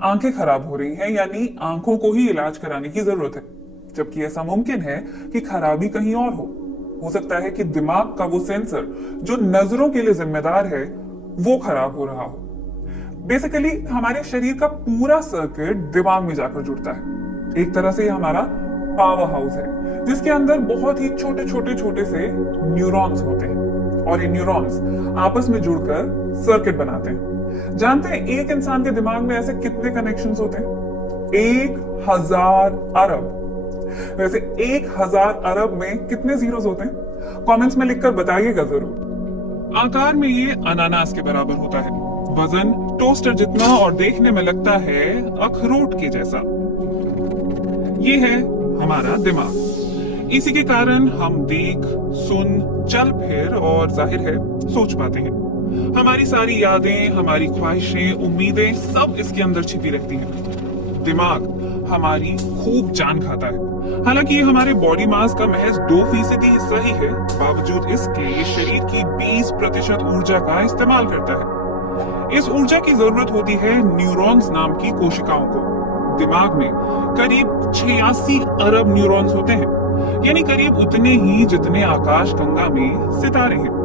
आंखें खराब हो रही हैं, यानी आंखों को ही इलाज कराने की जरूरत है। जबकि ऐसा मुमकिन है कि खराबी कहीं और हो सकता है कि दिमाग का वो सेंसर जो नजरों के लिए जिम्मेदार है वो खराब हो रहा हो। बेसिकली हमारे शरीर का पूरा सर्किट दिमाग में जाकर जुड़ता है। एक तरह से ये हमारा पावर हाउस है जिसके अंदर बहुत ही छोटे छोटे छोटे से न्यूरॉन्स होते हैं और ये न्यूरॉन्स आपस में जुड़कर सर्किट बनाते हैं। जानते हैं एक इंसान के दिमाग में ऐसे कितने कनेक्शंस होते हैं? 1000 अरब। वैसे 1000 अरब में कितने जीरोस होते हैं? कमेंट्स में लिखकर बताइएगा जरूर। आकार में ये अनानास के बराबर होता है, वजन टोस्टर जितना और देखने में लगता है अखरोट के जैसा। ये है हमारा दिमाग। इसी के कारण हम देख, सुन, चल फिर और जाहिर है सोच पाते हैं। हमारी सारी यादें, हमारी ख्वाहिशें, उम्मीदें सब इसके अंदर छिपी रहती हैं। दिमाग हमारी खूब जान खाता है। हालांकि ये हमारे बॉडी मास का महज 2% हिस्सा ही है, बावजूद इसके ये शरीर की 20% ऊर्जा का इस्तेमाल करता है। इस ऊर्जा की जरूरत होती है न्यूरॉन्स नाम की कोशिकाओं को। दिमाग में करीब 86 अरब न्यूरॉन्स होते हैं, यानी करीब उतने ही जितने आकाश गंगा में सितारे हैं।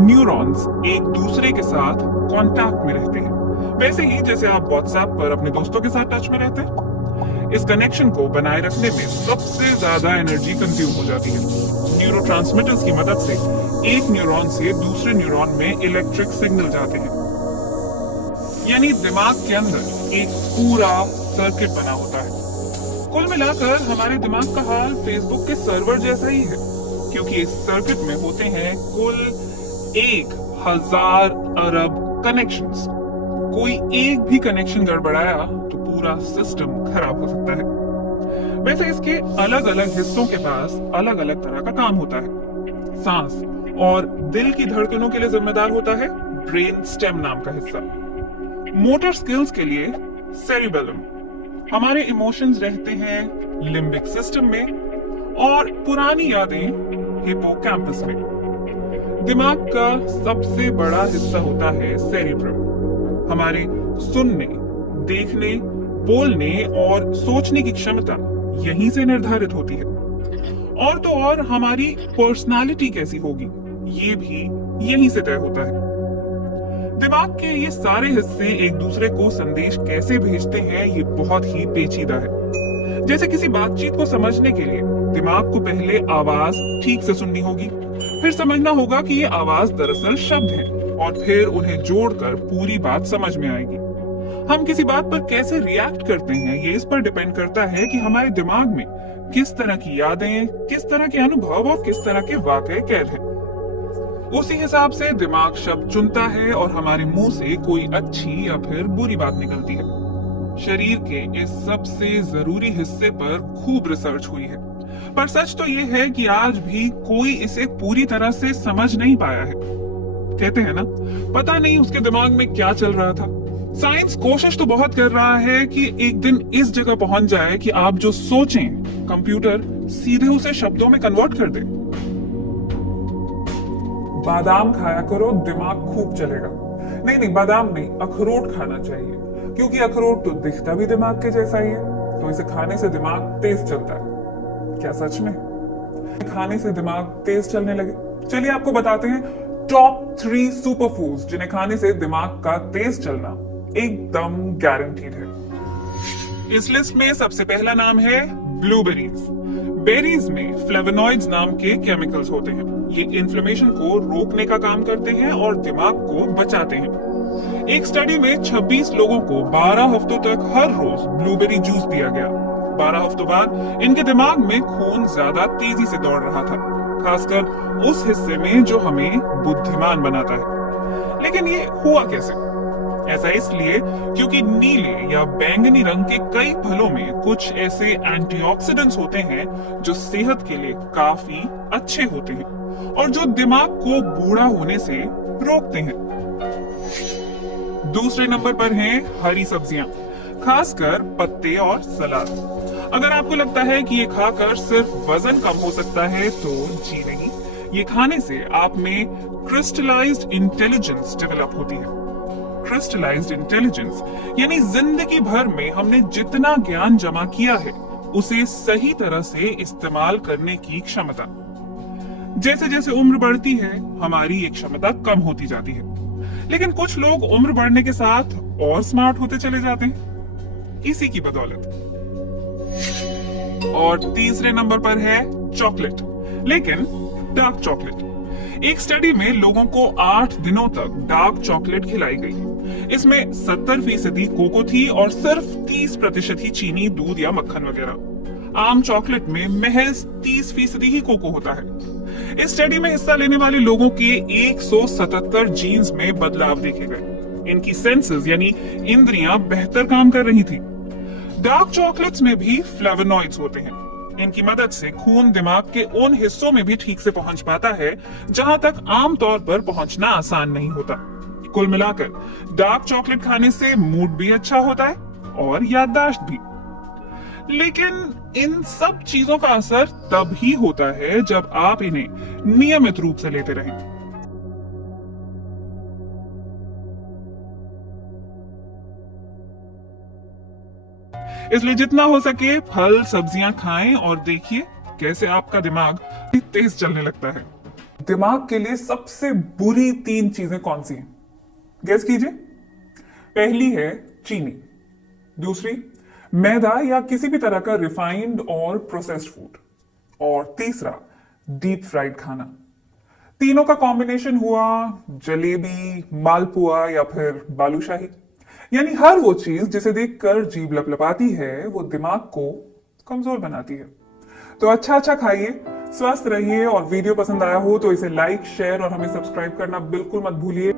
न्यूरॉन्स एक दूसरे के साथ कांटेक्ट में रहते हैं, वैसे ही जैसे आप व्हाट्सएप पर अपने दोस्तों के साथ टच में रहते हैं। इस कनेक्शन को बनाए रखने में सबसे ज्यादा एनर्जी कंज्यूम हो जाती है। न्यूरोट्रांसमीटर्स की मदद से एक न्यूरॉन से दूसरे न्यूरॉन में इलेक्ट्रिक सिग्नल जाते हैं, यानी दिमाग के अंदर एक पूरा सर्किट बना होता है। कुल मिलाकर हमारे दिमाग का हाल फेसबुक के सर्वर जैसा ही है, क्योंकि इस सर्किट में होते हैं कुल 1000 अरब कनेक्शंस। कोई एक भी कनेक्शन गड़बड़ाया तो पूरा सिस्टम खराब हो सकता है। वैसे इसके अलग अलग हिस्सों के पास अलग अलग तरह का काम होता है। सांस और दिल की धड़कनों के लिए जिम्मेदार होता है ब्रेन स्टेम नाम का हिस्सा। मोटर स्किल्स के लिए सेरिबेलम। हमारे इमोशंस रहते हैं लिम्बिक सिस्टम में और पुरानी यादें हिपोकैम्पस में। दिमाग का सबसे बड़ा हिस्सा होता है सेरिब्रम। हमारे सुनने, देखने, बोलने और सोचने की क्षमता यहीं से निर्धारित होती है। और तो और हमारी पर्सनालिटी कैसी होगी ये भी यहीं से तय होता है। दिमाग के ये सारे हिस्से एक दूसरे को संदेश कैसे भेजते हैं ये बहुत ही पेचीदा है। जैसे किसी बातचीत को समझने के लिए दिमाग को पहले आवाज ठीक से सुननी होगी, फिर समझना होगा कि ये आवाज दरअसल शब्द है और फिर उन्हें जोड़कर पूरी बात समझ में आएगी। हम किसी बात पर कैसे रिएक्ट करते हैं ये इस पर डिपेंड करता है कि हमारे दिमाग में किस तरह की यादें, किस तरह के अनुभव और किस तरह के वाकये कैद हैं। उसी हिसाब से दिमाग शब्द चुनता है और हमारे मुंह से कोई अच्छी या फिर बुरी बात निकलती है। शरीर के इस सबसे जरूरी हिस्से पर खूब रिसर्च हुई है, पर सच तो ये है कि आज भी कोई इसे पूरी तरह से समझ नहीं पाया है। कहते हैं ना, पता नहीं उसके दिमाग में क्या चल रहा था। साइंस कोशिश तो बहुत कर रहा है कि एक दिन इस जगह पहुंच जाए कि आप जो सोचें कंप्यूटर सीधे उसे शब्दों में कन्वर्ट कर दे। बादाम खाया करो, दिमाग खूब चलेगा। नहीं, बादाम नहीं, अखरोट खाना चाहिए, क्योंकि अखरोट तो दिखता भी दिमाग के जैसा ही है, तो इसे खाने से दिमाग तेज चलता है। क्या सच में खाने से दिमाग तेज चलने लगे? चलिए आपको बताते हैं टॉप 3 सुपर फूड्स जिन्हें खाने से दिमाग का तेज चलना एकदम गारंटीड है। इस लिस्ट में सबसे पहला नाम है ब्लूबेरीज। बेरीज में फ्लेवोनॉइड्स नाम के केमिकल्स होते हैं। ये इन्फ्लेमेशन को रोकने का काम करते हैं और दिमाग को बचाते हैं। एक स्टडी में 26 लोगों को 12 हफ्तों तक हर रोज ब्लूबेरी जूस दिया गया। 12 हफ्तों बाद इनके दिमाग में खून ज्यादा तेजी से दौड़ रहा था, खासकर उस हिस्से में जो हमें बुद्धिमान बनाता है। लेकिन ये हुआ कैसे? ऐसा इसलिए क्योंकि नीले या बैंगनी रंग के कई फलों में कुछ ऐसे एंटीऑक्सीडेंट्स होते हैं जो सेहत के लिए काफी अच्छे होते हैं और जो दिमाग को बूढ़ा होने से रोकते हैं। दूसरे नंबर पर हैं हरी सब्जियां, खासकर पत्ते और सलाद। अगर आपको लगता है कि ये खाकर सिर्फ वजन कम हो सकता है तो जी नहीं, ये खाने से आप में क्रिस्टलाइज्ड इंटेलिजेंस डेवलप होती है। क्रिस्टलाइज्ड इंटेलिजेंस, यानी जिंदगी भर में हमने जितना ज्ञान जमा किया है उसे सही तरह से इस्तेमाल करने की क्षमता। जैसे जैसे उम्र बढ़ती है हमारी ये क्षमता कम होती जाती है, लेकिन कुछ लोग उम्र बढ़ने के साथ और स्मार्ट होते चले जाते हैं इसी की बदौलत। और तीसरे नंबर पर है चॉकलेट, लेकिन डार्क चॉकलेट। एक स्टडी में लोगों को 8 दिनों तक डार्क चॉकलेट खिलाई गई। इसमें 70% कोको थी और सिर्फ 30% ही चीनी, दूध या मक्खन वगैरह। आम चॉकलेट में महज 30% ही कोको होता है। इस स्टडी में हिस्सा लेने वाले लोगों के 177 जीन्स में बदलाव देखे गए। इनकी सेंसेस यानी इंद्रियां बेहतर काम कर रही थी। डार्क चॉकलेट्स में भी फ्लेवोनॉइड्स होते हैं। इनकी मदद से खून दिमाग के उन हिस्सों में भी ठीक से पहुंच पाता है जहां तक आमतौर पर पहुंचना आसान नहीं होता। कुल मिलाकर डार्क चॉकलेट खाने से मूड भी अच्छा होता है और याददाश्त भी। लेकिन इन सब चीजों का असर तब ही होता है जब आप इन्हें नियमित रूप से लेते रहें। इसलिए जितना हो सके फल सब्जियां खाएं और देखिए कैसे आपका दिमाग तेज चलने लगता है। दिमाग के लिए सबसे बुरी 3 चीजें कौन सी हैं? गेस कीजिए। पहली है चीनी, दूसरी मैदा या किसी भी तरह का रिफाइंड और प्रोसेस्ड फूड, और तीसरा डीप फ्राइड खाना। तीनों का कॉम्बिनेशन हुआ जलेबी, मालपुआ या फिर बालूशाही। यानी हर वो चीज जिसे देखकर जीभ लपलपाती है वो दिमाग को कमजोर बनाती है। तो अच्छा खाइए, स्वस्थ रहिए, और वीडियो पसंद आया हो तो इसे लाइक, शेयर और हमें सब्सक्राइब करना बिल्कुल मत भूलिए।